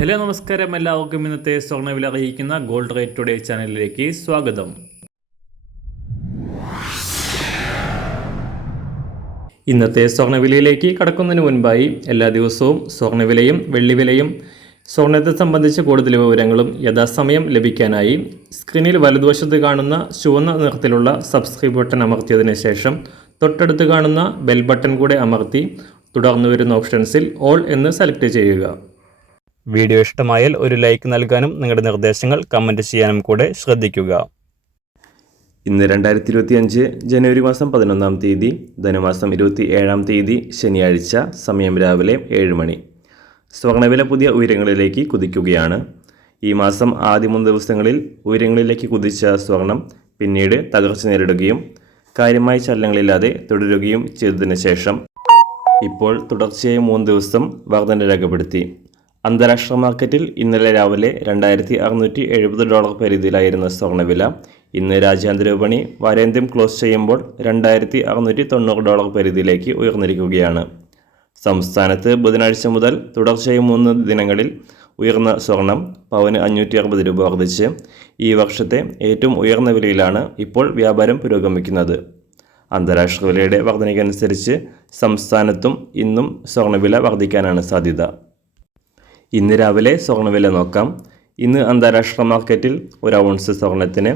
Hello നമസ്കാരം, എല്ലാവർക്കും ഇന്നത്തെ സ്വർണ്ണവില അറിയിക്കുന്ന ഗോൾഡ് റേറ്റ് ടുഡേ ചാനലിലേക്ക് സ്വാഗതം. ഇന്നത്തെ സ്വർണ്ണവിലയിലേക്ക് കടക്കുന്നതിന് മുൻപായി എല്ലാ ദിവസവും സ്വർണ്ണവിലയും വെള്ളിവിലയും സ്വർണ്ണത്തെ സംബന്ധിച്ച കൂടുതൽ വിവരങ്ങളും യഥാസമയം ലഭിക്കാനായി സ്ക്രീനിൽ വലതുവശത്ത് കാണുന്ന ചുവന്ന നിറത്തിലുള്ള സബ്സ്ക്രൈബ് ബട്ടൺ അമർത്തിയതിനു ശേഷം തൊട്ടടുത്ത് കാണുന്ന ബെൽ ബട്ടൺ കൂടെ അമർത്തി തുടർന്ന് വരുന്ന ഓപ്ഷൻസിൽ ഓൾ എന്ന് സെലക്ട് ചെയ്യുക. വീഡിയോ ഇഷ്ടമായാൽ ഒരു ലൈക്ക് നൽകാനും നിങ്ങളുടെ നിർദ്ദേശങ്ങൾ കമൻറ്റ് ചെയ്യാനും കൂടെ ശ്രദ്ധിക്കുക. ഇന്ന് 2025 ജനുവരി മാസം 11-ാം തീയതി, ധനുമാസം 27-ാം തീയതി ശനിയാഴ്ച, സമയം രാവിലെ 7 മണി. സ്വർണ്ണവില പുതിയ ഉയരങ്ങളിലേക്ക് കുതിക്കുകയാണ്. ഈ മാസം ആദ്യ 3 ദിവസങ്ങളിൽ ഉയരങ്ങളിലേക്ക് കുതിച്ച സ്വർണം പിന്നീട് തകർച്ച നേരിടുകയും കാര്യമായ ചലനങ്ങളില്ലാതെ തുടരുകയും ചെയ്തതിനു ശേഷം ഇപ്പോൾ തുടർച്ചയായി 3 ദിവസം വർധന രേഖപ്പെടുത്തി. അന്താരാഷ്ട്ര മാർക്കറ്റിൽ ഇന്നലെ രാവിലെ $2,670 പരിധിയിലായിരുന്ന സ്വർണ്ണവില ഇന്ന് രാജ്യാന്തര വിപണി വാരാന്ത്യം ക്ലോസ് ചെയ്യുമ്പോൾ $2,690 പരിധിയിലേക്ക് ഉയർന്നിരിക്കുകയാണ്. സംസ്ഥാനത്ത് ബുധനാഴ്ച മുതൽ തുടർച്ചയായി 3 ദിനങ്ങളിൽ ഉയർന്ന സ്വർണം പവന് $560 വർദ്ധിച്ച് ഈ വർഷത്തെ ഏറ്റവും ഉയർന്ന വിലയിലാണ് ഇപ്പോൾ വ്യാപാരം പുരോഗമിക്കുന്നത്. അന്താരാഷ്ട്ര വിലയുടെ വർധനയ്ക്കനുസരിച്ച് സംസ്ഥാനത്തും ഇന്നും സ്വർണ്ണവില വർദ്ധിക്കാനാണ് സാധ്യത. ഇന്ന് രാവിലെ സ്വർണ്ണവില നോക്കാം. ഇന്ന് അന്താരാഷ്ട്ര മാർക്കറ്റിൽ ഒരു ഔൺസ് സ്വർണത്തിന്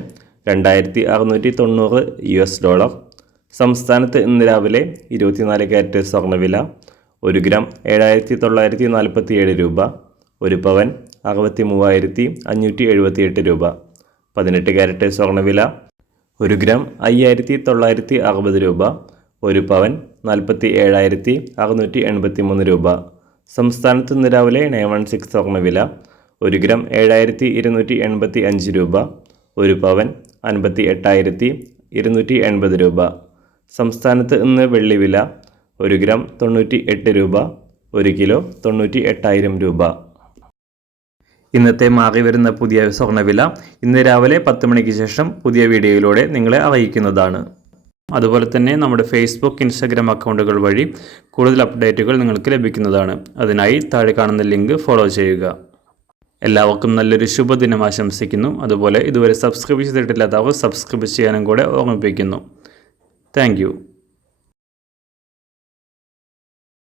$2,690. സംസ്ഥാനത്ത് ഇന്ന് രാവിലെ 24 ക്യാരറ്റ് സ്വർണ്ണവില 1 ഗ്രാം $7,947, 1 പവൻ $63,578, 18 ക്യാരറ്റ് സ്വർണ്ണവില 1 ഗ്രാം $5,960, 1 പവൻ $47,683. സംസ്ഥാനത്ത് ഇന്ന് രാവിലെ 916 സ്വർണ്ണവില 1 ഗ്രാം $7,285, 1 പവൻ $58,280. സംസ്ഥാനത്ത് ഇന്ന് വെള്ളിവില 1 ഗ്രാം $98, 1 കിലോ $98,000. ഇന്നത്തെ മാറി വരുന്ന പുതിയ സ്വർണ്ണവില ഇന്ന് രാവിലെ 10 മണിക്ക് ശേഷം പുതിയ വീഡിയോയിലൂടെ നിങ്ങളെ അറിയിക്കുന്നതാണ്. അതുപോലെ തന്നെ നമ്മുടെ ഫേസ്ബുക്ക്, ഇൻസ്റ്റാഗ്രാം അക്കൗണ്ടുകൾ വഴി കൂടുതൽ അപ്ഡേറ്റുകൾ നിങ്ങൾക്ക് ലഭിക്കുന്നതാണ്. അതിനായി താഴെ കാണുന്ന ലിങ്ക് ഫോളോ ചെയ്യുക. എല്ലാവർക്കും നല്ലൊരു ശുഭദിനം ആശംസിക്കുന്നു. അതുപോലെ ഇതുവരെ സബ്സ്ക്രൈബ് ചെയ്തിട്ടില്ലാത്തവർ സബ്സ്ക്രൈബ് ചെയ്യാനും കൂടെ ഓർമ്മിപ്പിക്കുന്നു. താങ്ക്